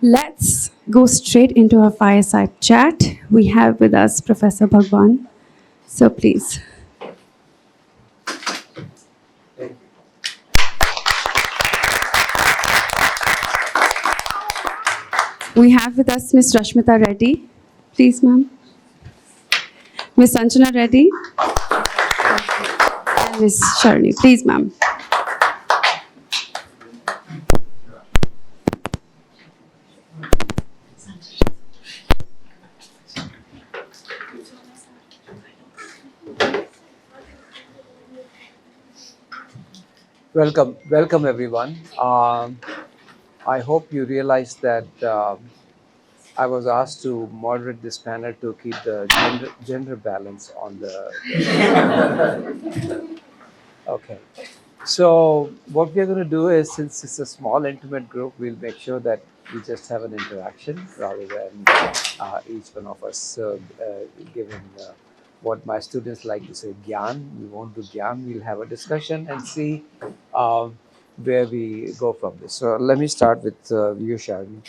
Let's go straight into our fireside chat. We have with us Professor Bhagwan. So please. We have with us Ms. Rashmita Reddy. Please, ma'am. Ms. Sanjana Reddy. And Ms. Sharni. Please, ma'am. Welcome everyone. I hope you realize that I was asked to moderate this panel to keep the gender balance on the. Okay. So what we're going to do is, since it's a small intimate group, we'll make sure that we just have an interaction rather than each one of us giving what my students like to say, gyan. We won't do gyan. We'll have a discussion and see where we go from this. So let me start with you, Sharon.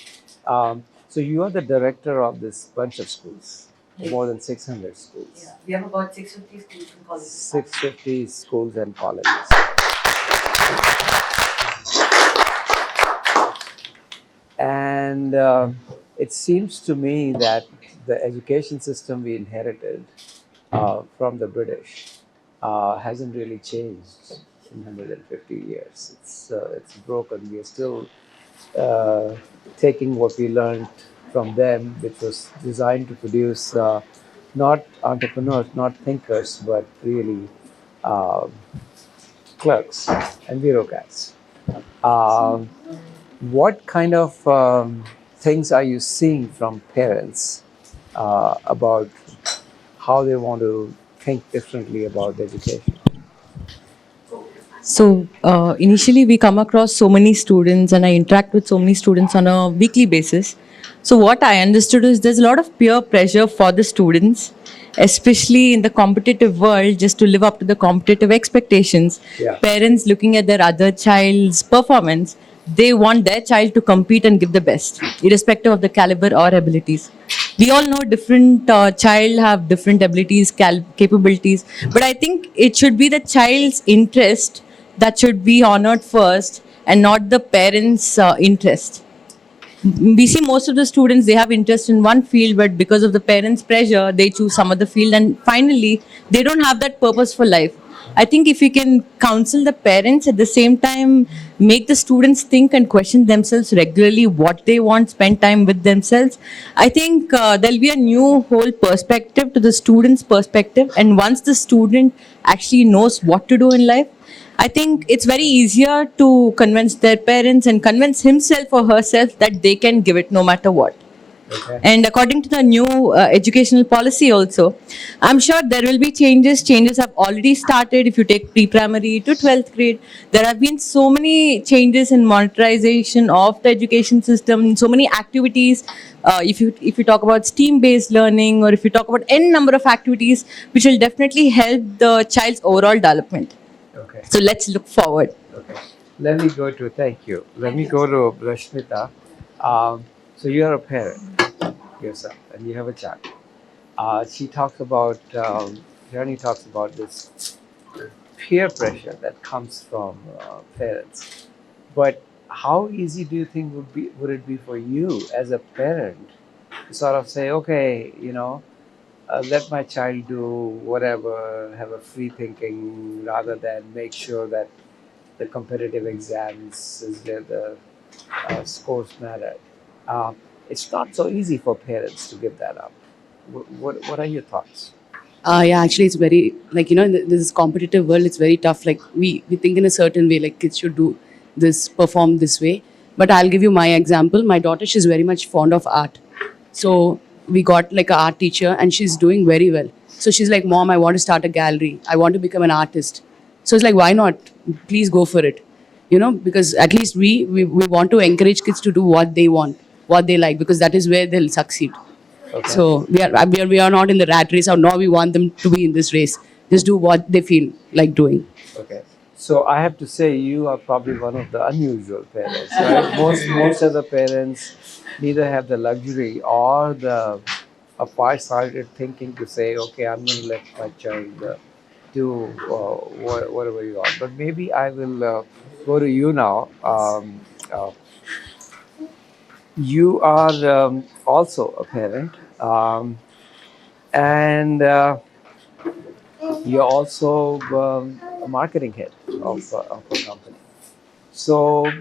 So you are the director of this bunch of schools, more than 600 schools. Yeah, we have about 650 schools and colleges. 650 schools and colleges. And it seems to me that the education system we inherited from the British hasn't really changed in 150 years. It's broken. We are still taking what we learned from them, which was designed to produce not entrepreneurs, not thinkers, but really clerks and bureaucrats. What kind of things are you seeing from parents about how they want to think differently about education? So initially we come across so many students and I interact with so many students on a weekly basis. So what I understood is there's a lot of peer pressure for the students, especially in the competitive world, just to live up to the competitive expectations. Yeah. Parents looking at their other child's performance, they want their child to compete and give the best, irrespective of the caliber or abilities. We all know different child have different abilities, capabilities, but I think it should be the child's interest that should be honored first and not the parents' interest. We see most of the students, they have interest in one field, but because of the parents' pressure, they choose some other field, and finally, they don't have that purpose for life. I think if we can counsel the parents at the same time, make the students think and question themselves regularly what they want, spend time with themselves, I think there'll be a new whole perspective to the student's perspective. And once the student actually knows what to do in life, I think it's very easier to convince their parents and convince himself or herself that they can give it no matter what. Okay. And according to the new educational policy also, I'm sure there will be changes. Changes have already started. If you take pre-primary to 12th grade, there have been so many changes in monetization of the education system, so many activities. If you talk about STEAM-based learning, or if you talk about any number of activities, which will definitely help the child's overall development. Okay. So let's look forward. Okay. Thank you. Let me go to Rashmita. So you're a parent yourself and you have a child. She talks about, Johnny talks about this peer pressure that comes from parents. But how easy do you think would it be for you as a parent to sort of say, okay, let my child do whatever, have a free thinking, rather than make sure that the competitive exams is where the scores matter. It's not so easy for parents to give that up. What are your thoughts? Yeah, actually, it's very, like, in this competitive world, it's very tough. Like, we think in a certain way, like, kids should do this, perform this way. But I'll give you my example. My daughter, she's very much fond of art. So we got like an art teacher and she's doing very well. So she's like, Mom, I want to start a gallery. I want to become an artist. So it's like, why not? Please go for it. Because at least we want to encourage kids to do what they want, what they like, because that is where they'll succeed. Okay. So we are not in the rat race, or nor we want them to be in this race. Just do what they feel like doing. Okay. So I have to say, you are probably one of the unusual parents, right? Most of the parents neither have the luxury or the a far-sighted thinking to say, okay, I'm going to let my child do whatever you want. But maybe I will go to you now. You are also a parent, and you're also a marketing head of a company. So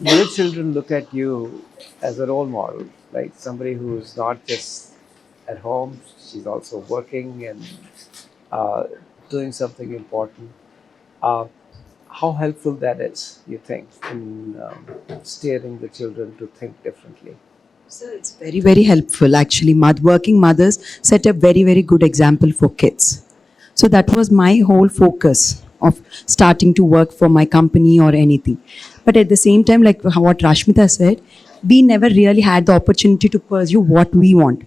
your children look at you as a role model, like somebody who's not just at home, she's also working and uh, doing something important. Uh, how helpful that is, you think, in steering the children to think differently? So it's very, very helpful actually. Working mothers set a very, very good example for kids. So that was my whole focus of starting to work for my company or anything. But at the same time, like what Rashmita said, we never really had the opportunity to pursue what we want,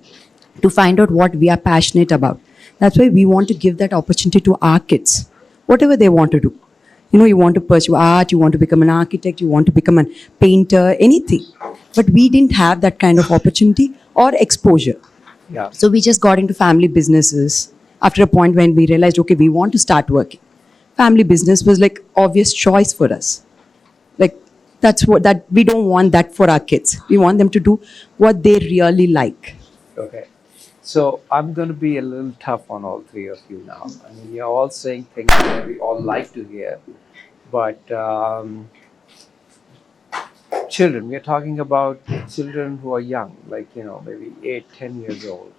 to find out what we are passionate about. That's why we want to give that opportunity to our kids, whatever they want to do. You know, you want to pursue art, you want to become an architect, you want to become a painter, anything. But we didn't have that kind of opportunity or exposure. Yeah. So we just got into family businesses after a point when we realized, okay, we want to start working. Family business was like obvious choice for us. Like that's what that we don't want that for our kids. We want them to do what they really like. Okay. So I'm going to be a little tough on all three of you now. I mean, you're all saying things that we all like to hear, but children, we're talking about children who are young, like, maybe 8, 10 years old.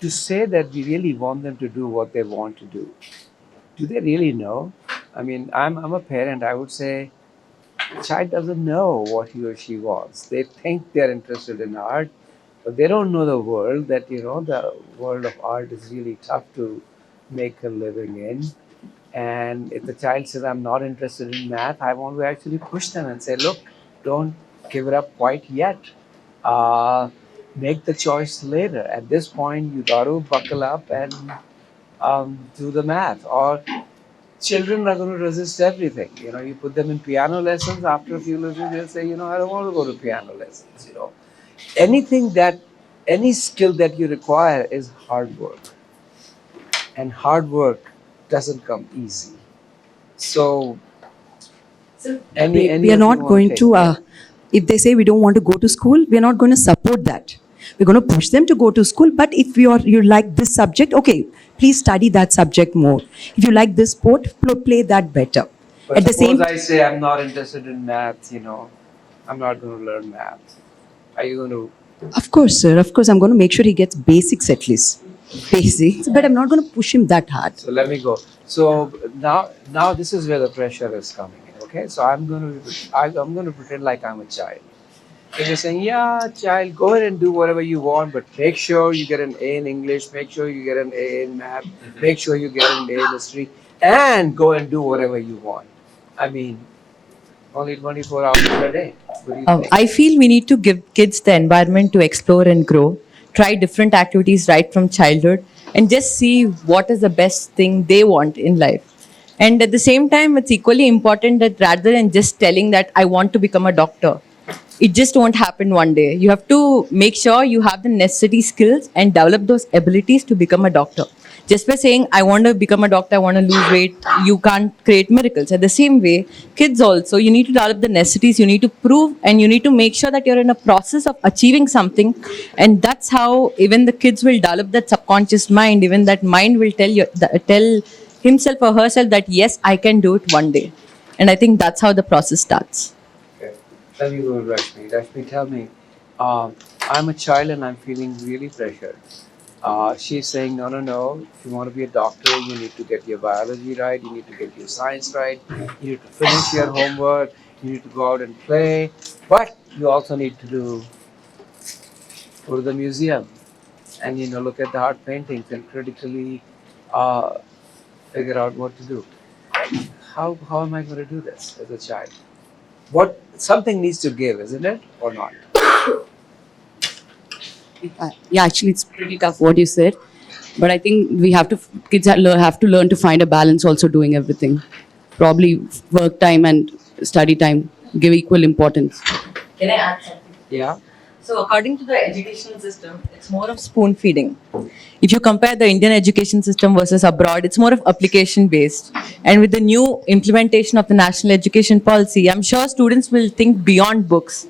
To say that we really want them to do what they want to do they really know? I mean, I'm a parent. I would say the child doesn't know what he or she wants. They think they're interested in art, but they don't know the world, that, the world of art is really tough to make a living in. And if the child says, I'm not interested in math, I want to actually push them and say, look, don't give it up quite yet. Uh, make the choice later. At this point, you got to buckle up and do the math. Or children are going to resist everything. You put them in piano lessons. After a few lessons, they'll say, I don't want to go to piano lessons. Anything that, any skill that you require is hard work. And hard work doesn't come easy. So, any We are of you not want going take to, that? if they say we don't want to go to school, we are not going to support that. We're going to push them to go to school. But if you like this subject, okay, please study that subject more. If you like this sport, play that better. But At the suppose same, I say I'm not interested in math, I'm not going to learn math. Are you going to? of course, sir. Of course, I'm going to make sure he gets basics at least, basics. But I'm not going to push him that hard. So let me go. So now this is where the pressure is coming in. Okay, so I'm going to pretend like I'm a child. So you're saying, yeah, child, go ahead and do whatever you want, but make sure you get an A in English, make sure you get an A in math, make sure you get an A in history, and go and do whatever you want. I mean, only 24 hours a day. What do you think? I feel we need to give kids the environment to explore and grow, try different activities right from childhood, and just see what is the best thing they want in life. And at the same time, it's equally important that rather than just telling that I want to become a doctor, it just won't happen one day. You have to make sure you have the necessary skills and develop those abilities to become a doctor. Just by saying, I want to become a doctor, I want to lose weight, you can't create miracles. At the same way, kids also, you need to develop the necessities, you need to prove, and you need to make sure that you're in a process of achieving something. And that's how even the kids will develop that subconscious mind, even that mind will tell himself or herself that, yes, I can do it one day. And I think that's how the process starts. Okay. Let me go to Rashmi. Rashmi, tell me, I'm a child and I'm feeling really pressured. She's saying, no, no, no. If you want to be a doctor, you need to get your biology right, you need to get your science right, you need to finish your homework, you need to go out and play, but you also need to go to the museum and look at the art paintings and critically uh, figure out what to do. How am I going to do this as a child? What something needs to give, isn't it, or not? Yeah, actually, it's pretty tough what you said. But I think we have to, kids have to learn to find a balance also doing everything. probably work time and study time give equal importance. Can I add something? Yeah. So, according to the educational system, it's more of spoon feeding. If you compare the Indian education system versus abroad, it's more of application based. And with the new implementation of the national education policy, I'm sure students will think beyond books.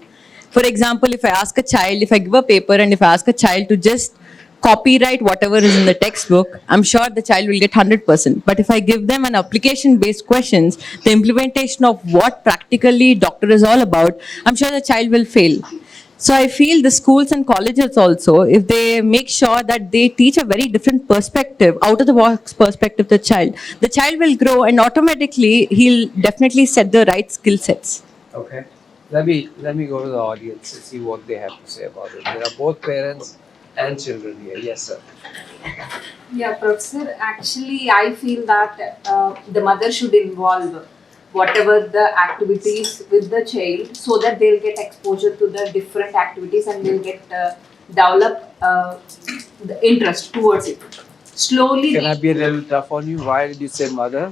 For example, if I give a paper and if I ask a child to just copyright whatever is in the textbook, I'm sure the child will get 100%. But if I give them an application based questions, the implementation of what practically doctor is all about, I'm sure the child will fail. So I feel the schools and colleges also, if they make sure that they teach a very different perspective, out of the box perspective to the child will grow and automatically he'll definitely set the right skill sets. Okay. Let me go to the audience and see what they have to say about it. There are both parents and children here. Yes, sir. Yeah, Professor, actually, I feel that the mother should involve whatever the activities with the child so that they'll get exposure to the different activities and they'll get develop the interest towards it. Slowly, Can I be a little tough on you? Why did you say mother?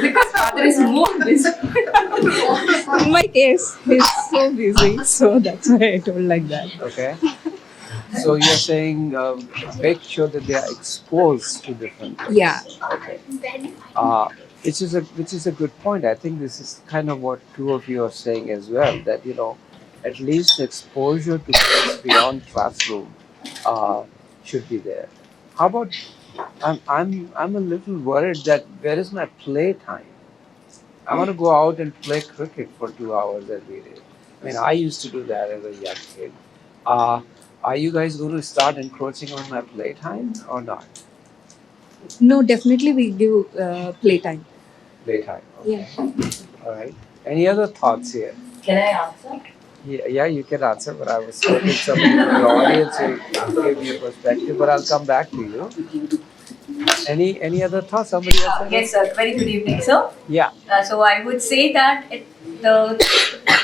because father is more busy. In my case, he's so busy, so that's why I told like that. Okay. So you're saying make sure that they are exposed to different things. Yeah. Okay. Which is a good point. I think this is kind of what two of you are saying as well. That at least exposure to things beyond classroom should be there. How about I'm a little worried that where is my play time? I want to go out and play cricket for 2 hours every day. I mean, I used to do that as a young kid. Are you guys going to start encroaching on my playtime or not? No, definitely we give playtime. Playtime. Okay. Yeah. All right. Any other thoughts here? Can I answer? Yeah, you can answer, but I was hoping somebody from the audience will give me a perspective, but I'll come back to you. Any other thoughts? Somebody else? Yes, sir. Very good evening, sir. Yeah. So I would say that the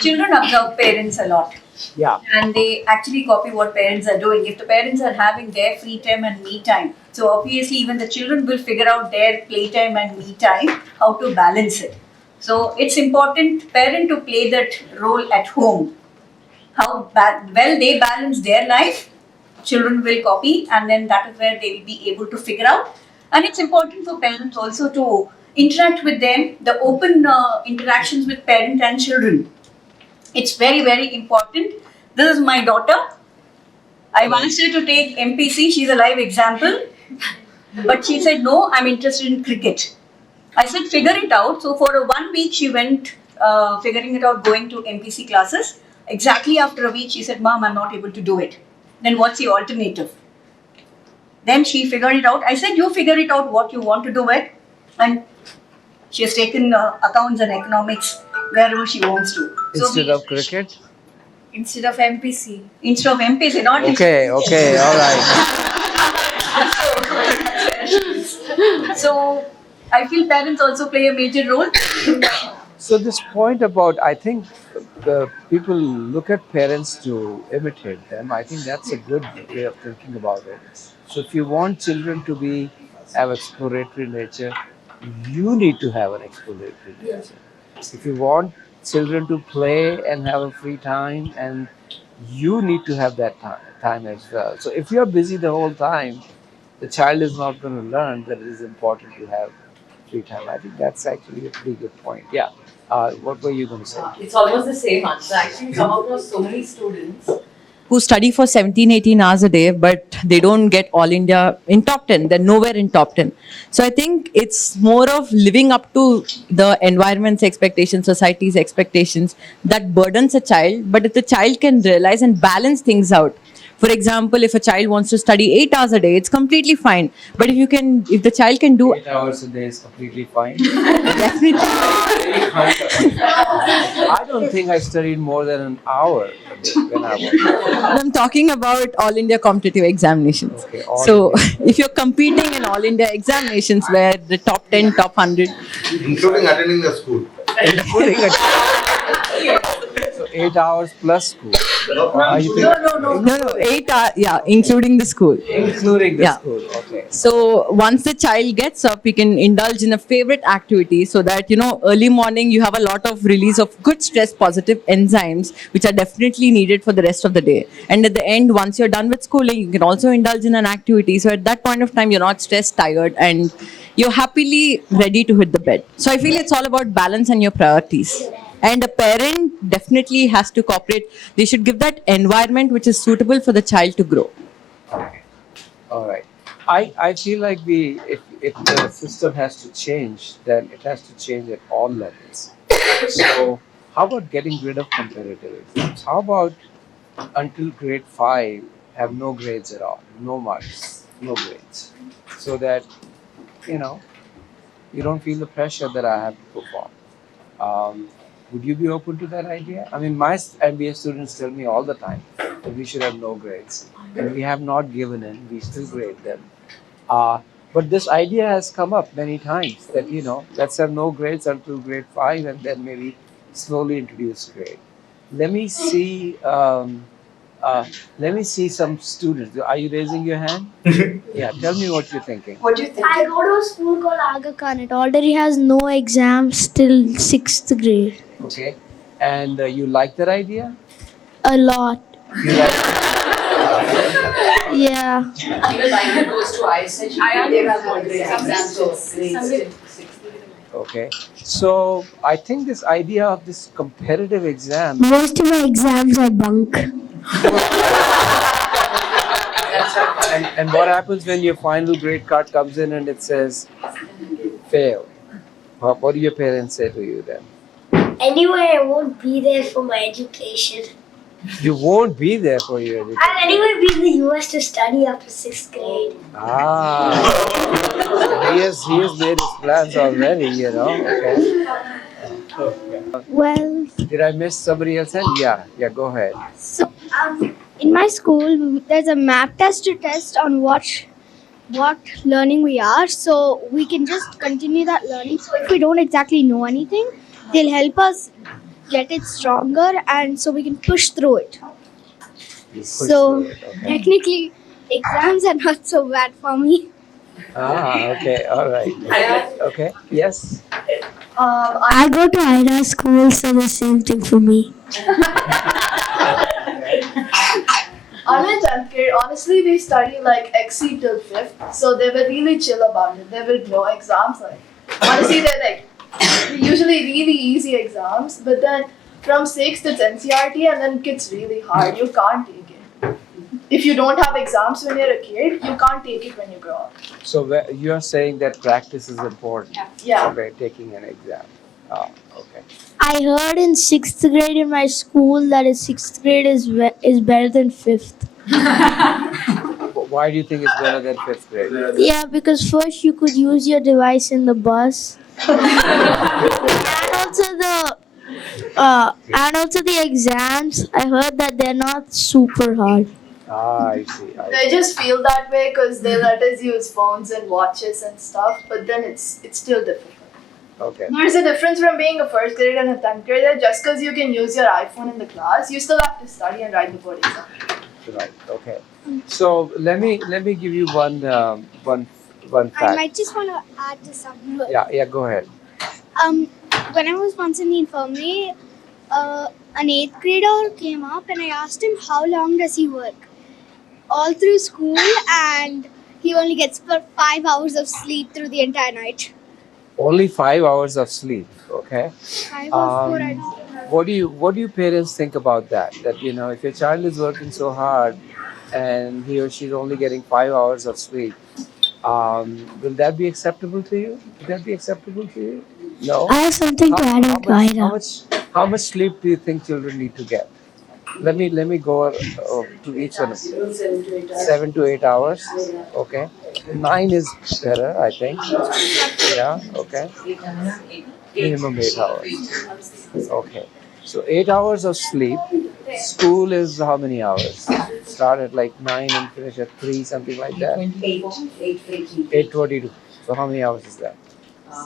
children observe parents a lot, Yeah. and they actually copy what parents are doing. If the parents are having their free time and me time, so obviously even the children will figure out their playtime and me time, how to balance it. So it's important parent to play that role at home. How well they balance their life, children will copy, and then that is where they will be able to figure out. And it's important for parents also to interact with them, the open interactions with parent and children. It's very, very important. This is my daughter. I asked her to take MPC, she's a live example. But she said, no, I'm interested in cricket. I said, figure it out. So for 1 week, she went figuring it out, going to MPC classes. Exactly after a week, she said, Mom, I'm not able to do it. Then what's the alternative? Then she figured it out. I said, you figure it out what you want to do it. And she has taken accounts and economics wherever she wants to. Instead of cricket? Instead of MPC. Instead of MPC, not Okay, all right. So I feel parents also play a major role. So this point about, I think people look at parents to imitate them. I think that's a good way of thinking about it. So if you want children to have exploratory nature, you need to have an exploratory nature. If you want children to play and have a free time, and you need to have that time as well. So if you're busy the whole time, the child is not going to learn that it is important to have free time. I think that's actually a pretty good point. Yeah. What were you going to say? It's almost the same answer. Actually, come across so many students who study for 17, 18 hours a day, but they don't get all India in top 10. They're nowhere in top 10. So I think it's more of living up to the environment's expectations, society's expectations that burdens a child. But if the child can realize and balance things out, for example, if a child wants to study 8 hours a day, it's completely fine. But if the child can do 8 hours a day is completely fine. definitely. I don't think I studied more than an hour a day when I was. I'm talking about all India competitive examinations. Okay, all So if you're competing in all India examinations where the top 10, top 100, Including attending the school. Including so 8 hours plus school. Are you thinking, No, 8 hours, yeah, including the school. including the Yeah. school? Okay. So once the child gets up, you can indulge in a favorite activity so that, early morning you have a lot of release of good stress positive enzymes, which are definitely needed for the rest of the day. And at the end, once you're done with schooling, you can also indulge in an activity. So at that point of time, you're not stressed, tired, and you're happily ready to hit the bed. So I feel it's all about balance and your priorities. And a parent definitely has to cooperate. They should give that environment which is suitable for the child to grow. All right. I feel like if the system has to change, then it has to change at all levels. So how about getting rid of competitive exams? How about until grade 5 have no grades at all, no marks, no grades, so that you know you don't feel the pressure that I have to perform. Would you be open to that idea? I mean, my MBA students tell me all the time that we should have no grades, and we have not given in. We still grade them. But this idea has come up many times that let's have no grades until grade 5, and then maybe slowly introduce grade. Let me see. Let me see some students. Are you raising your hand? Yeah. Tell me what you're thinking. What do you think? I go to a school called Aga Khan. It already has no exams till 6th grade. Okay. And you like that idea? A lot. You like Yeah. Even mine goes to ISH. They have more exams, so grades. Okay. So I think this idea of this competitive exam. Most of my exams I bunk. And what happens when your final grade card comes in and it says fail? What do your parents say to you then? Anyway, I won't be there for my education. You won't be there for your education. I'll anyway be in the US to study after 6th grade. He has made his plans already, Okay. Well, Did I miss somebody else? Yeah, go ahead. so in my school, there's a map test to test on what learning we are. So we can just continue that learning. So if we don't exactly know anything, they'll help us get it stronger, and so we can push through it. So Okay. technically, exams are not so bad for me. Okay, all right. Okay, yes. I go to IRA school, so the same thing for me. On my 10th grade, honestly, we study like XC till 5th, so they were really chill about it. There were no exams. Honestly, they're usually really easy exams, but then from 6th it's NCRT, and then it gets really hard. You can't take it. If you don't have exams when you're a kid, you can't take it when you grow up. So you're saying that practice is important. Yeah. Okay, taking an exam. Okay. I heard in 6th grade in my school that 6th grade is better than 5th. Why do you think it's better than 5th grade? Yeah, because first you could use your device in the bus, and also the exams. I heard that they're not super hard. I see. They just feel that way because they let us use phones and watches and stuff, but then it's still difficult. Okay. There's a difference from being a 1st grade and a 10th grader. Just because you can use your iPhone in the class, you still have to study and write the board exam. Right. Okay. So let me give you one fact. I might just want to add to something. Yeah. Go ahead. When I was once in the infirmary, an 8th grader came up and I asked him how long does he work all through school, and he only gets for 5 hours of sleep through the entire night. Only 5 hours of sleep. Okay. 5 or 4, I don't know. What do you parents think about that? That if your child is working so hard and he or she is only getting 5 hours of sleep, will that be acceptable to you? Would that be acceptable to you? No. I have something to add on Kaira. How much sleep do you think children need to get? Let me go to each one. 7 to 8 hours. Okay. 9 is better, I think. Yeah. Okay. Minimum 8 hours. Okay. So 8 hours of sleep. School is how many hours? Start at like 9 and finish at 3, something like that. 8:22. So how many hours is that?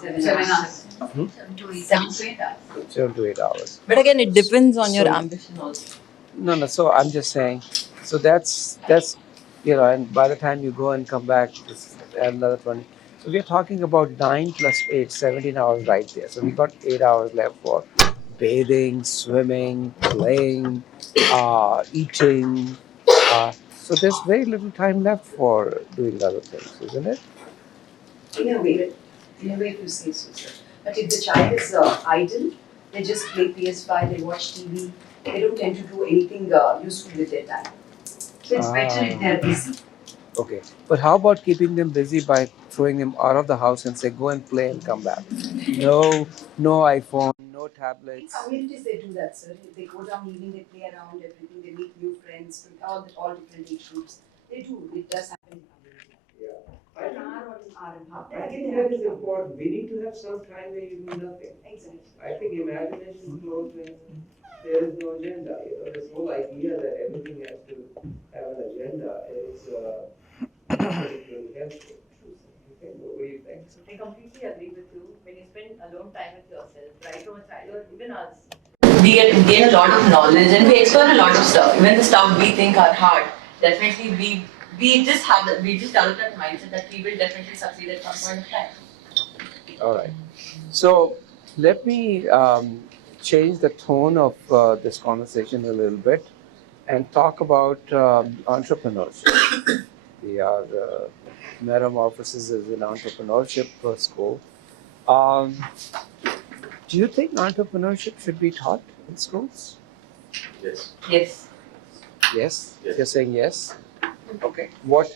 7 hours. Hmm? 7 to 8 hours. 7 to 8 hours. But again, it depends on your So- ambition also. No. So I'm just saying. So that's and by the time you go and come back, it's another 20. So we're talking about 9 plus 8, 17 hours right there. So we got 8 hours left for bathing, swimming, playing, eating. So there's very little time left for doing other things, isn't it? In a way to say so, sir. But if the child is idle, they just play PS5, they watch TV, they don't tend to do anything useful with their time. So it's better if they're busy. Okay. But how about keeping them busy by throwing them out of the house and say, go and play and come back? No iPhone, no In tablets. communities, they do that, sir. They go down evening, they play around everything, they meet new friends, all different age groups. They do. It does happen in community. For an hour or an hour and a half. I think that is important. We need to have some time where you do nothing. Exactly. I think imagination flows when there is no agenda. This whole idea that everything has to have an agenda is not particularly helpful. Okay, what do you think? I completely agree with you. When you spend alone time with yourself, right from a childhood, even us, we gain a lot of knowledge and we explore a lot of stuff. Even the stuff we think are hard, definitely we just develop that mindset that we will definitely succeed at some point of time. All right. So let me change the tone of this conversation a little bit and talk about entrepreneurship. We are metamorphosis is in entrepreneurship school. Um, do you think entrepreneurship should be taught in schools? Yes. Yes. Yes. You're saying yes. Okay. What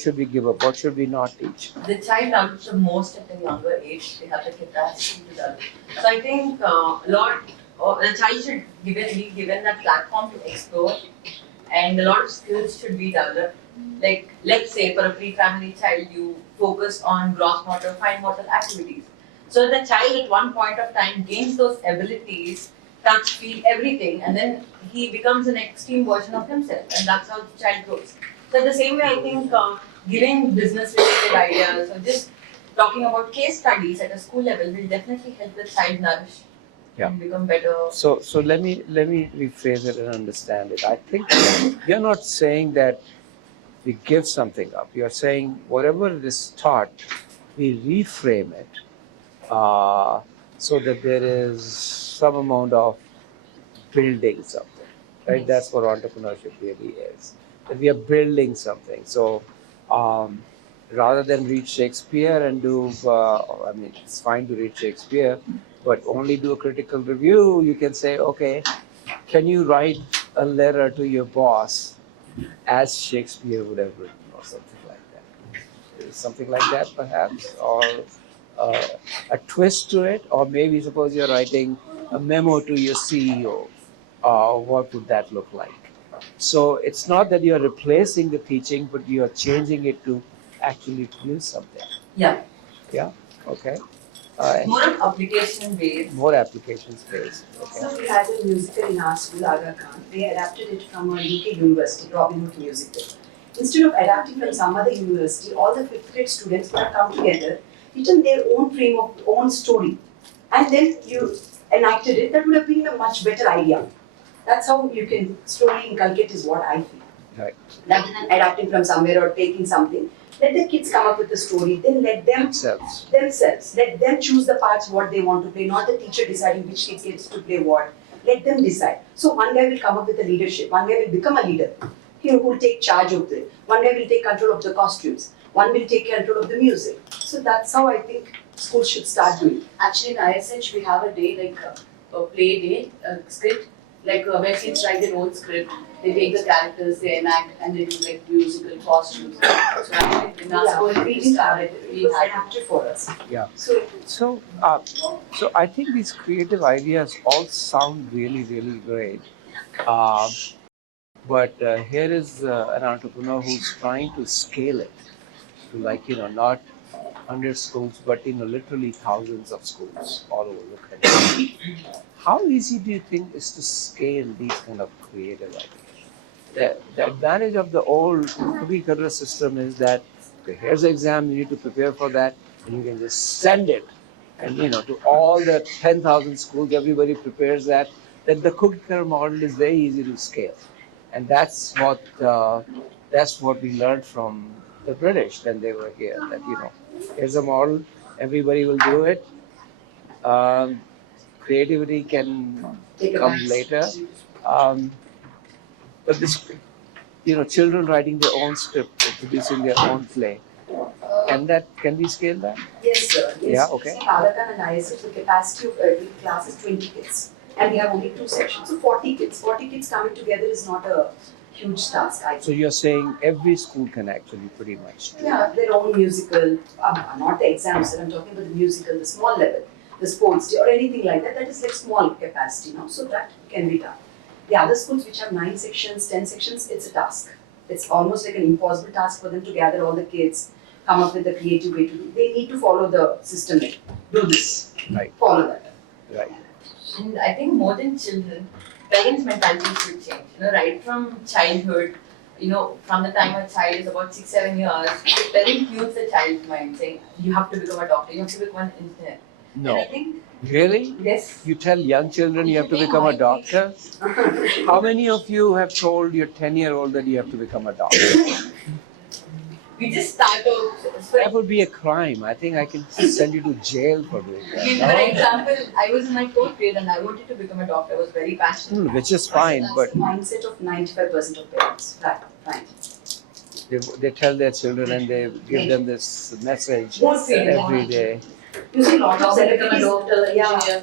should we give up? What should we not teach? The child develops the most at a younger age. They have the capacity to develop. So I think the child should be given that platform to explore, and a lot of skills should be developed. Like let's say for a pre-primary child, you focus on gross motor, fine motor activities. So the child at one point of time gains those abilities, touch, feel, everything, and then he becomes an extreme version of himself, and that's how the child grows. So the same way, I think giving business-related ideas or just talking about case studies at a school level will definitely help the child nourish and become better. So let me rephrase it and understand it. I think you're not saying that we give something up. You're saying whatever it is taught, we reframe it so that there is some amount of building something. Right? Yes. That's what entrepreneurship really is. That we are building something. So rather than read Shakespeare and do, I mean, it's fine to read Shakespeare, but only do a critical review, you can say, okay, can you write a letter to your boss as Shakespeare would have written, or something like that? Something like that, perhaps, or uh, a twist to it, or maybe suppose you're writing a memo to your CEO. What would that look like? So it's not that you're replacing the teaching, but you're changing it to actually produce something. Yeah. Yeah. Okay. More of application based. More applications based. Okay. So we had a musical in our school, Aga Khan. They adapted it from a UK university, Robin Hood musical. Instead of adapting from some other university, all the fifth grade students would have come together, written their own frame of own story, and then you enacted it. That would have been a much better idea. That's how you can slowly inculcate, is what I feel. Right. Rather than adapting from somewhere or taking something, let the kids come up with the story. Then let them Themselves. let them choose the parts what they want to play, not the teacher deciding which kid gets to play what. Let them decide. So one guy will come up with the leadership. One guy will become a leader. He will take charge of it. One guy will take control of the costumes. One will take control of the music. So that's how I think schools should start doing. Actually, in ISH, we have a day like a play day, a script, like where kids write their own script. They take the characters, they enact, and they do like musical costumes. So actually, in our school, we didn't have it. It was adapted for us. Yeah. So So I think these creative ideas all sound really, really great. Um, but here is an entrepreneur who's trying to scale it to, like, not 100 schools, but literally thousands of schools all over the country. How easy do you think is to scale these kind of creative ideas? The advantage of the old cookie cutter system is that, okay, here's the exam, you need to prepare for that, and you can just send it and to all the 10,000 schools, everybody prepares that. Then the cookie cutter model is very easy to scale, and that's what we learned from the British when they were here. That here's a model, everybody will do it. Um, Creativity can come later, um, but this, children writing their own script, or producing their own play, can we scale that? Yes, sir. Yes. Yeah, okay. See, Alaka and ISF, the capacity of every class is 20 kids. And we have only 2 sections, so 40 kids. 40 kids coming together is not a huge task, I So think. you're saying every school can actually pretty much do Yeah, their own musical, not the exams, sir. I'm talking about the musical, the small level, the sports day or anything like that. That is like small capacity, so that can be done. The other schools which have 9 sections, 10 sections, it's a task. It's almost like an impossible task for them to gather all the kids, come up with a creative way to do. They need to follow the system, like, do this, Right. follow that. Right. And I think more than children, parents' mentality should change. Right from childhood, from the time a child is about 6-7 years, the parent cues the child's mind saying, you have to become a doctor, you have to become an engineer. And I No. think, Really? yes, You tell young children you have to become a doctor? How many of you have told your 10-year-old that you have to become a doctor? we just start off. That would be a crime. I think I can send you to jail for doing For that. example, I was in my 4th grade and I wanted to become a doctor. I was very passionate. Which is fine, That's but the mindset of 95% of parents. Right. they tell their children and they give them this message Yes, sir. every day. You see, lot of How to become a celebrities, doctor, yeah,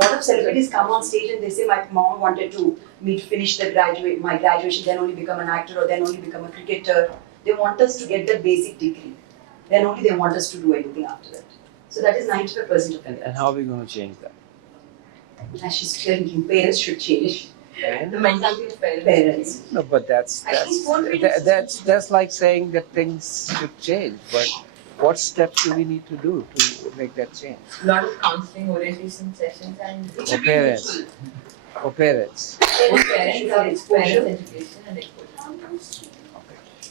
lot of celebrities come on stage and they say, my mom wanted to finish my graduation, then only become an actor or then only become a cricketer. They want us to get that basic degree. Then only they want us to do anything after that. So that is 95% of And parents. how are we going to change that? As she's thinking, parents should change. The mentality of parents. Parents. No, but that's like saying that things should change. But what steps do we need to do to make that change? A lot of counseling, orientation sessions, and it For should be parents. mutual. For parents. Both Parents should have parents, exposure. parents education and exposure.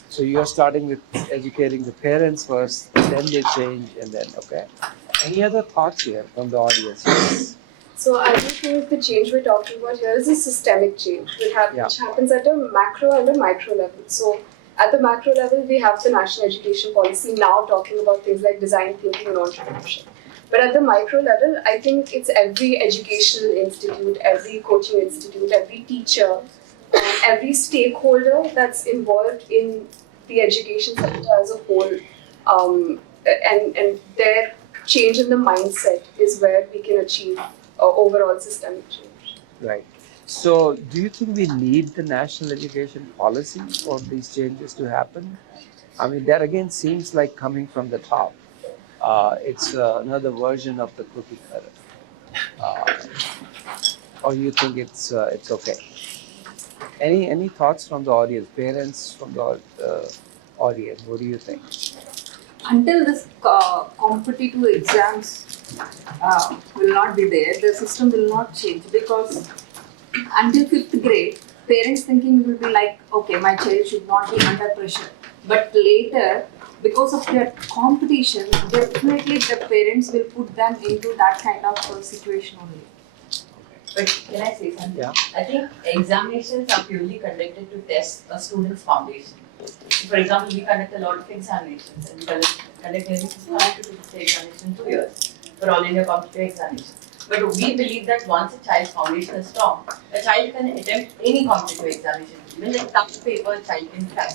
So you're starting with educating the parents first, then they change, and then Any other thoughts here from the audience? Yes. So I do think the change we're talking about here is a systemic change, which happens at a macro and a micro level. So at the macro level, we have the national education policy now talking about things like design thinking and entrepreneurship. But at the micro level, I think it's every educational institute, every coaching institute, every teacher, every stakeholder that's involved in the education sector as a whole, and their change in the mindset is where we can achieve overall systemic change. Right. So do you think we need the national education policy for these changes to happen? I mean, that again seems like coming from the top. It's another version of the cookie cutter. Or you think it's okay? Any thoughts from the audience, parents from the audience? What do you think? Until this competitive exams will not be there, the system will not change, because until 5th grade, parents thinking will be like, okay, my child should not be under pressure. But later, because of their competition, definitely the parents will put them into that kind of situation only. But can I say something? Yeah. I think examinations are purely conducted to test a student's foundation. For example, we conduct a lot of examinations, and we conduct nearly 50 to 50 examinations in 2 years for all India competitive examinations. But we believe that once a child's foundation is strong, a child can attempt any competitive examination, even like tough paper, a child can crack.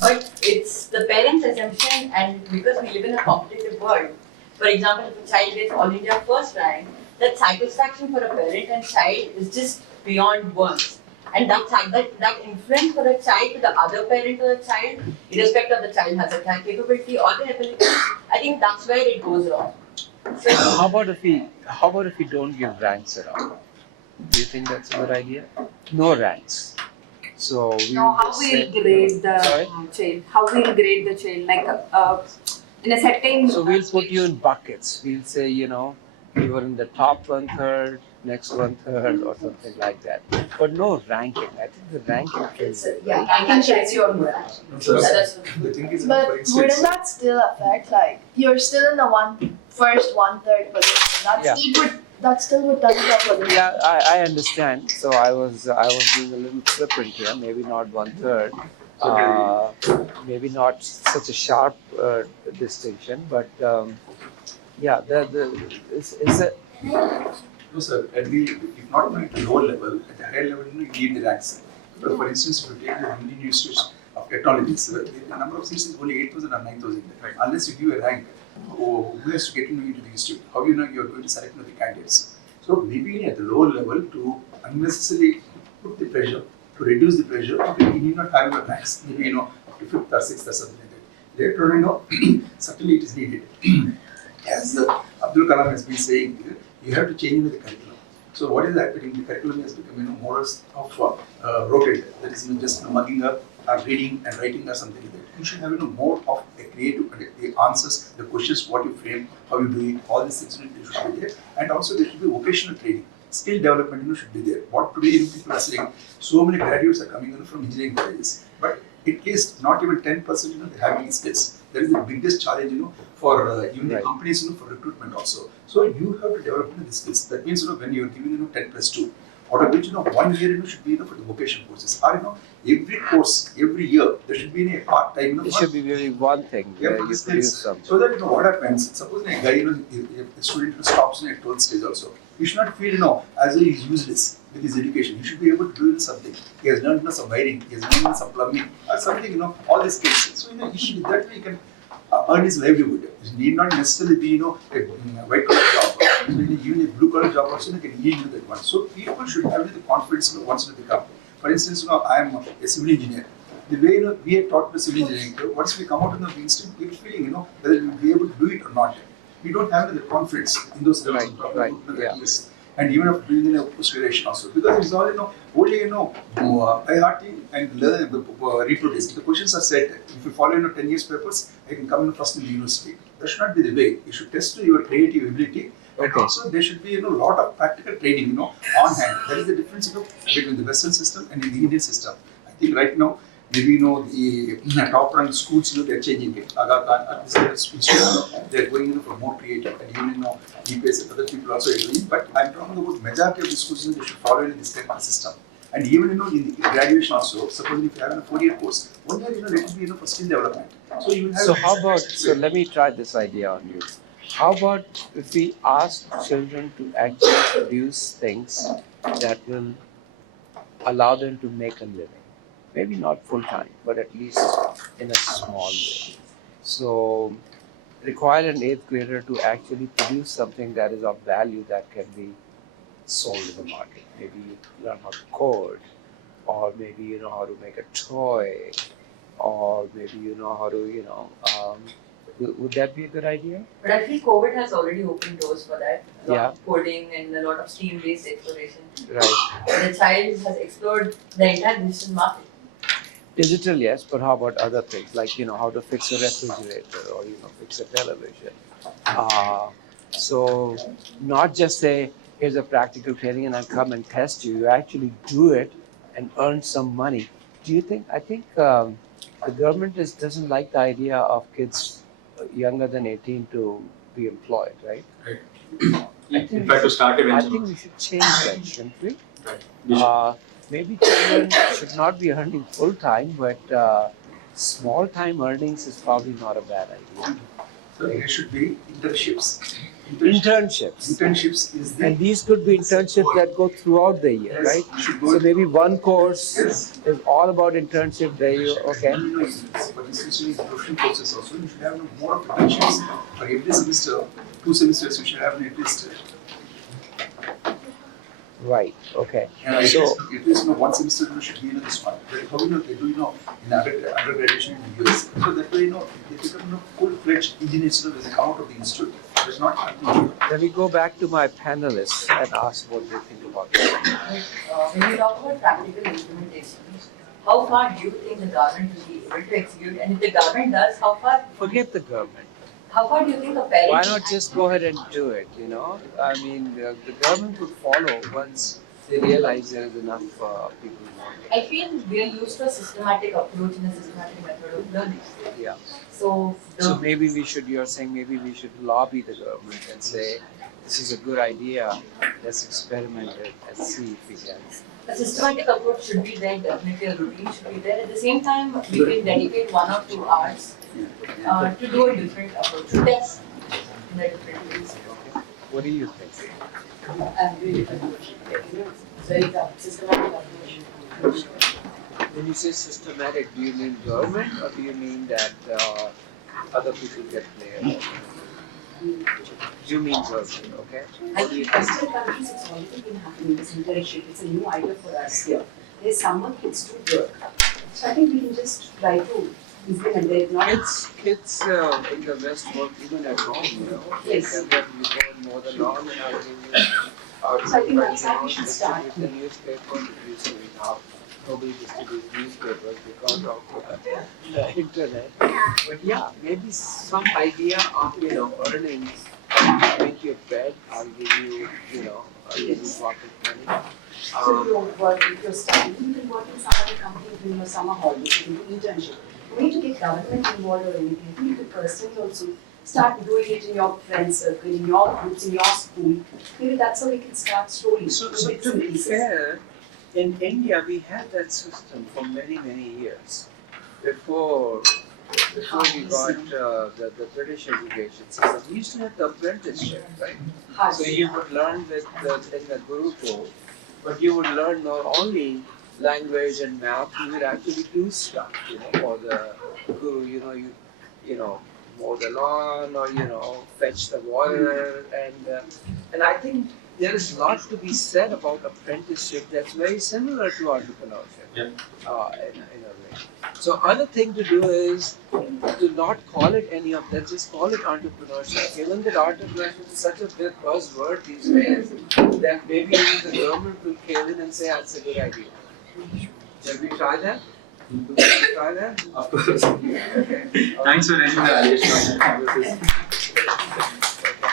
But it's the parents' assumption, and because we live in a competitive world, for example, if a child gets all India first rank, that satisfaction for a parent and child is just beyond words. And that influence for a child to the other parent or a child, irrespective of the child has a capability or the ability, I think that's where it goes wrong. So How about if we don't give ranks at all? Do you think that's a good idea? No ranks. So we Now, how just we say- will grade the Sorry? child? How we will grade the child? Like in a certain. So we'll put you in buckets. We'll say, you were in the top 1/3, next 1/3, or something like that. But no ranking. I think the ranking is. I can chase you on that. But wouldn't that still affect, like, you're still in the first 1/3 position. Yeah. That still would touch the position. Yeah, I understand. So I was being a little flippant here. Maybe not 1/3. Maybe not such a sharp distinction, but yeah, is it No, sir. At the, if not at the lower level, at the higher level, you need the ranks. For instance, if you take the Indian Institute of Technology, sir, the number of seats is only 8,000 or 9,000. Right. Unless you give a rank, who has to get into the institute? How you know you are going to select the candidates? So maybe at the lower level to unnecessarily put the pressure, to reduce the pressure, you need not have your ranks. Maybe up to 5th or 6th or something like that. Later on, certainly it is needed. As Abdul Kalam has been saying, you have to change the curriculum. So what is happening? The curriculum has become more of rotated. That is just mugging up or reading and writing or something like that. You should have more of a creative the answers, the questions, what you frame, how you do it, all these things should be there. And also there should be vocational training. Skill development should be there. What today people are saying, so many graduates are coming from engineering colleges, but at least not even 10% they have any skills. That is the biggest challenge for even the companies for recruitment also. So you have to develop the skills. That means when you are giving 10+2, out of which 1 year should be for the vocation courses. Or every course, every year there should be a part time. It should be really one thing where you produce something. So that what happens? Suppose a guy, a student stops in a 12th stage also. You should not feel as though he is useless with his education. He should be able to do something. He has learned some wiring, he has learned some plumbing, or something. All these skills. So he should that way he can earn his livelihood. It need not necessarily be a white collar job. Even a blue collar job also can lead to that one. So people should have the confidence once they come. For instance, I am a civil engineer. The way we are taught the civil engineering, once we come out in the instinct, we are feeling whether we will be able to do it or not. We don't have the confidence in those levels. Right. Yeah. And even of doing post graduation also, because it's all only by hearting and learn reproduce. The questions are set. If you follow 10 years papers, I can come in first in the university. That should not be the way. You should test your creative ability. And also there should be lot of practical training on hand. That is the difference between the Western system and the Indian system. I think right now maybe the top ranked schools they are changing it. Aga Khan at they are going for more creative, and even EPS and other people also are doing. But I am talking about majority of the schools they should follow this kind of system. And even in the graduation also, suppose if you have a 4-year course, 1 year let it be for skill development. So you will have. So how about? So let me try this idea on you. How about if we ask children to actually produce things that will allow them to make a living? Maybe not full time, but at least in a small way. So require an 8th grader to actually produce something that is of value that can be sold in the market. Maybe learn how to code, or maybe you know how to make a toy, or maybe you know how to would that be a good idea? But I feel COVID has already opened doors for that. A lot Yeah. of coding and a lot of STEAM-based exploration. Right. The child has explored the entire digital market. Digital, yes, but how about other things like how to fix a refrigerator or fix a television? So not just say here's a practical training and I'll come and test you. You actually do it and earn some money. Do you think? I think the government doesn't like the idea of kids younger than 18 to be employed, right? Right. In fact, to start I eventually. think we should change that, shouldn't we? Right. Maybe children should not be earning full time, but small time earnings is probably not a bad idea. So there should be internships. Internships. Internships is the. And these could be internships that go throughout the year, Yes, right? you should go So maybe one course Yes. is all about internship. There you okay? For instance, in professional courses also, you should have more of internships. For every semester, 2 semesters, you should have at least. Right. Okay. And at So least 1 semester you should be in this one. That is how they do in undergraduation in the US. So that way they become full-fledged engineers when they come out of the institute. That's not happening here. let me go back to my panelists and ask what they think about this. When you talk about practical implementation, how far do you think the government will be able to execute? And if the government does, how far Forget the government. How far do you think a parent? Why not just go ahead and do it? I mean, the government could follow once they realize there is enough people wanting. I feel we are used to a systematic approach and a systematic method of learning. Yeah. So, So maybe we should, you're saying maybe we should lobby the government and say, this is a good idea, let's experiment it and see if we can. a systematic approach should be there, definitely a routine should be there. At the same time, we can dedicate 1 or 2 hours to do a different approach, to test in a different ways. Okay. What do you think? I agree with that. It's very tough, systematic approach. When you say systematic, do you mean government or do you mean that other people get played? You mean government, okay? I What do you think think? Western countries it's already been happening, this internship. It's a new idea for us here. There's summer kids do work. So I think we can just try to implement it. Not Kids in the West work even at home, you know. Yes. They can get you more than long and I'll give you So I think that's how we should start. the newspaper usually now. Nobody distributes newspapers because of the internet. But yeah, maybe some idea of, earnings. Make your bed, I'll give you, I'll give you pocket money. So you don't work if you're studying, you can work in some other company during your summer holidays, you can do internship. You need to get government involved or anything. You need to personally also start doing it in your friend circle, in your groups, in your school. Maybe that's how we can start slowly. So with to some be pieces. fair, in India we had that system for many, many years. Before we got the British education system, we used to have the apprenticeship, right? So you would learn in the Gurukul, but you would learn not only language and math, you would actually do stuff, for the Guru, mow the lawn or, fetch the water and I think there is a lot to be said about apprenticeship that's very similar to entrepreneurship. Yeah. In a way. So other thing to do is to not call it any of that, just call it entrepreneurship. Given that entrepreneurship is such a big buzzword these days, that maybe even the government will cave in and say that's a good idea. Shall we try that? Will we try that? Of course. Okay. Thanks for raising the allegation on that.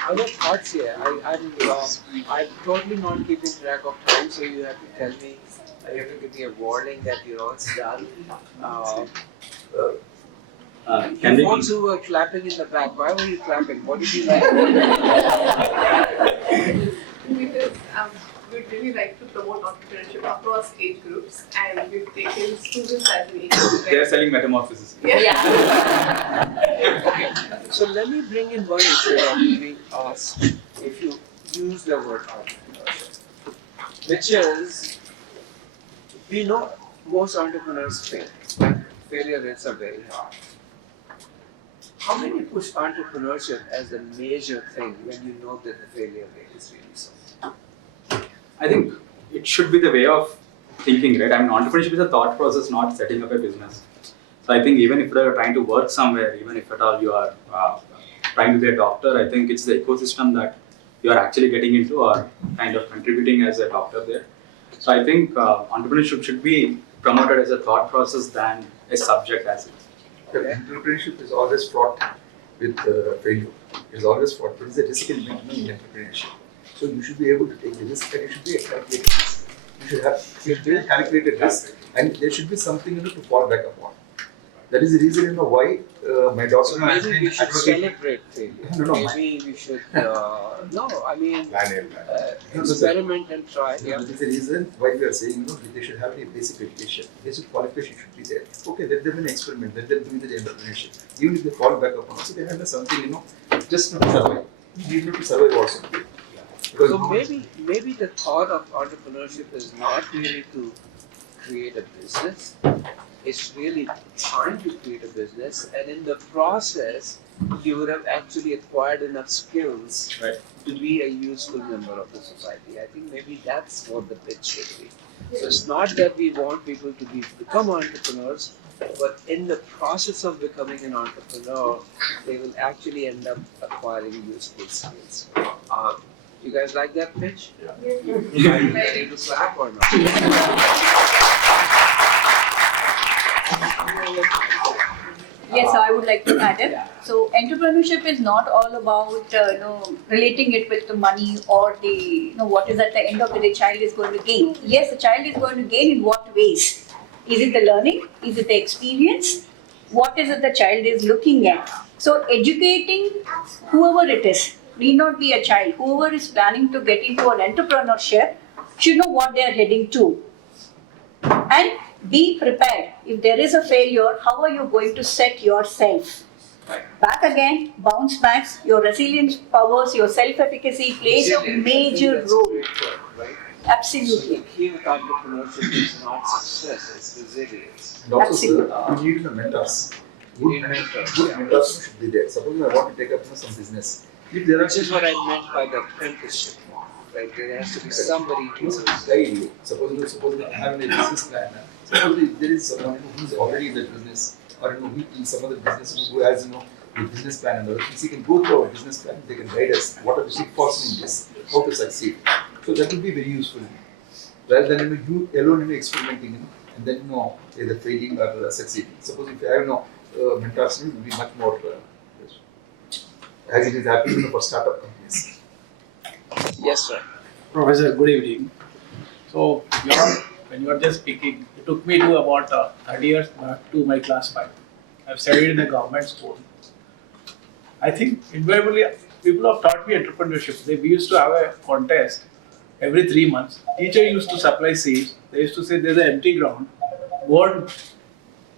Other thoughts here. I'm totally not keeping track of time, so you have to tell me. You have to give me a warning that it's done. Can You we folks who were clapping in the back, why were you clapping? What did you like? Because we'd really like to promote entrepreneurship across age groups, and we've taken students as an age group. They're selling metamorphosis. Yeah. Okay, so let me bring in one issue that we asked if you use the word entrepreneurship, which is, we know most entrepreneurs fail. Failure rates are very high. How many push entrepreneurship as a major thing when you know that the failure rate is really so? I think it should be the way of thinking, right? I mean, entrepreneurship is a thought process, not setting up a business. So I think even if you're trying to work somewhere, even if at all you are trying to be a doctor, I think it's the ecosystem that you are actually getting into or kind of contributing as a doctor there. So I think entrepreneurship should be promoted as a thought process than a subject as it is. Entrepreneurship is always fraught with failure. It is always fraught. There is a risk element in entrepreneurship. So you should be able to take the risk, and it should be a calculated risk. You should be a calculated risk, and there should be something to fall back upon. That is the reason why my daughter. So maybe we should celebrate failure. No, maybe we should. Experiment and try. Yeah. That is the reason why we are saying they should have a basic education. Basic qualification should be there. Okay, let them experiment. Let them do the entrepreneurship. Even if they fall back upon, so they have something just not to survive. You need to survive also. Because so maybe the thought of entrepreneurship is not really to create a business. It's really trying to create a business, and in the process, you would have actually acquired enough skills to be a useful member of the society. I think maybe that's what the pitch should be. So it's not that we want people to become entrepreneurs, but in the process of becoming an entrepreneur, they will actually end up acquiring useful skills. You guys like that pitch? Yeah. Are you ready to clap or not? Yes, so I would like to add it. So entrepreneurship is not all about relating it with the money or the what is at the end of the day child is going to gain. Yes, the child is going to gain in what ways? Is it the learning? Is it the experience? What is it the child is looking at? So educating whoever it is, need not be a child. Whoever is planning to get into an entrepreneurship should know what they are heading to. And be prepared. If there is a failure, how are you going to set yourself? Back again, bounce back, your resilience powers, your self-efficacy plays a major role. Right? Absolutely. The key with entrepreneurship is not success, it's resilience. And also, Absolutely. sir, we need the mentors. You need mentors. Good mentors should be there. Suppose I want to take up some business. If there are Which is what I meant by the apprenticeship. Right? There has to be somebody who is guide you. Suppose I have a business plan. Suppose there is someone who is already in the business, or who in some other business who has the business plan and other things. He can go through our business plan. They can guide us what are the pitfalls in this, how to succeed. So that will be very useful. Rather than you alone experimenting, and then either failing or succeeding. Suppose if I have mentors, it will be much more as it is happening for startup companies. Yes, sir. Professor, good evening. So, when you were just speaking, it took me to about 30 years back to my class 5. I've studied in a government school. I think invariably people have taught me entrepreneurship. We used to have a contest every 3 months. Teacher used to supply seeds. They used to say there's an empty ground. Go and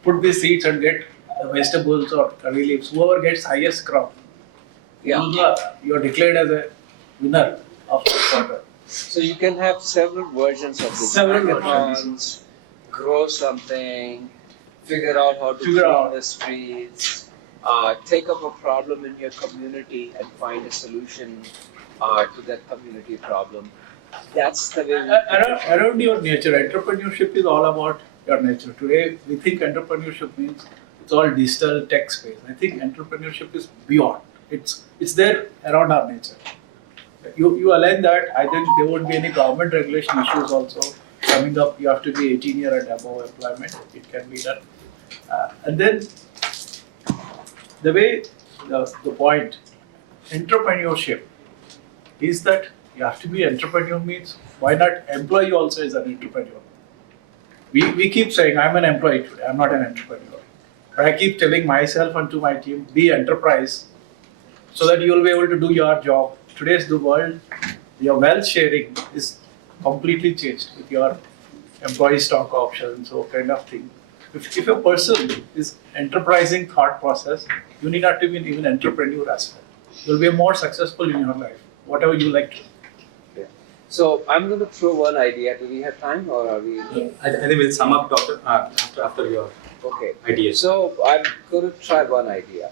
put these seeds and get the vegetables or curry leaves. Whoever gets highest crop, you are declared as a winner of the quarter. So you can have several versions of this. Several hackathons, grow something, figure out how to Figure clean out. the streets, take up a problem in your community and find a solution to that community problem. That's the way we Around your nature, entrepreneurship is all about your nature. Today, we think entrepreneurship means it's all digital tech space. I think entrepreneurship is beyond. It's there around our nature. You align that, I think there won't be any government regulation issues also coming up. You have to be 18 years and above employment. It can be done. And then the way, the point, entrepreneurship is that you have to be entrepreneur means why not employee also is an entrepreneur. We keep saying I'm an employee today, I'm not an entrepreneur. But I keep telling myself and to my team, be enterprise so that you will be able to do your job. Today's the world, your wealth sharing is completely changed with your employee stock options or kind of thing. If a person is enterprising thought process, you need not to be even entrepreneur as well. You'll be more successful in your life, whatever you like to. So I'm going to throw one idea. Do we have time or are we? I think we'll sum up, Doctor, after your ideas. So I'm going to try one idea.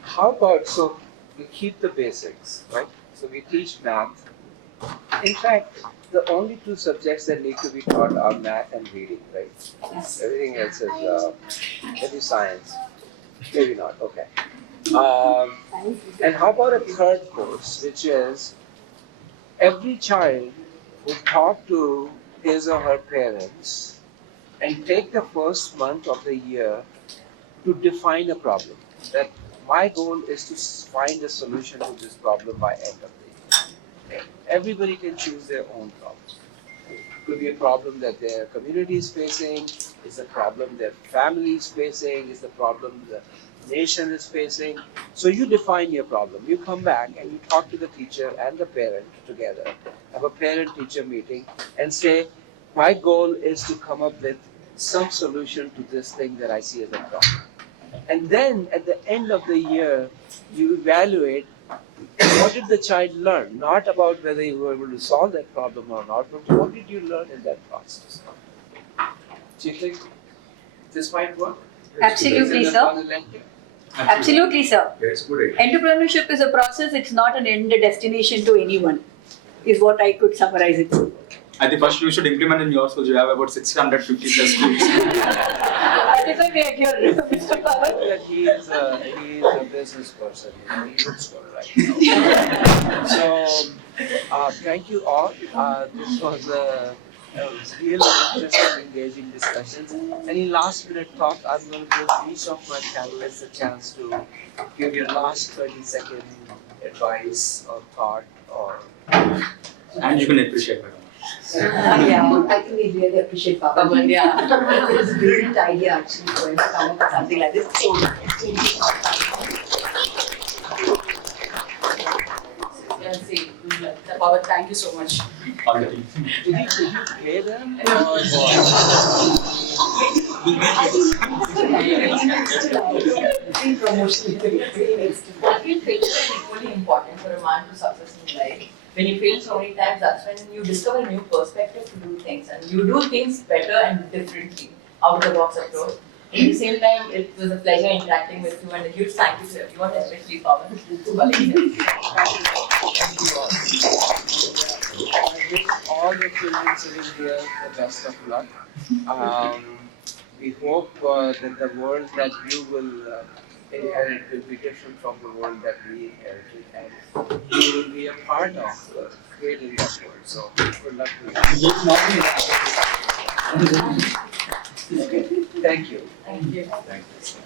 How about, so we keep the basics, right? So we teach math. In fact, the only two subjects that need to be taught are math and reading, right? Yes. Everything else is maybe science. Maybe not, okay. And how about a third course, which is every child would talk to his or her parents and take the first month of the year to define a problem. That my goal is to find a solution to this problem by end of the year. Okay. Everybody can choose their own problem. It could be a problem that their community is facing, is a problem their family is facing, is the problem the nation is facing. So you define your problem. You come back and you talk to the teacher and the parent together, have a parent-teacher meeting and say, my goal is to come up with some solution to this thing that I see as a problem. And then at the end of the year, you evaluate what did the child learn, not about whether you were able to solve that problem or not, but what did you learn in that process. Do you think this might work? Absolutely, sir. Absolutely, sir. That's good. Entrepreneurship is a process, it's not an end destination to anyone, is what I could summarize it to. I think first you should implement in your schools. You have about 650 plus schools. That is why we are here, Mr. Pawan. That he is a business person. He looks good right now. So, thank you all. This was It was really interesting, engaging discussions. Any last minute thought? I'm going to give each of my panelists a chance to give your last 30-second advice or thought or. And you can appreciate my Yeah, I think we really appreciate Papa. Yeah. It was a brilliant idea actually for him to come up with something like this. So, Yeah, see, good luck. Papa, thank you so much. all the team. Did you pay them? I feel failure is equally important for a man to success in life. When you fail so many times, that's when you discover a new perspective to do things, and you do things better and differently, out of the box approach. At the same time, it was a pleasure interacting with you, and a huge thank you to everyone, especially Pawan, for calling me. I wish all the children sitting here the best of luck. We hope that the world that you will inherit will be different from the world that we inherited, and you will be a part of creating that world. So, good luck to you. Okay. Thank you. Thank you. Thank you.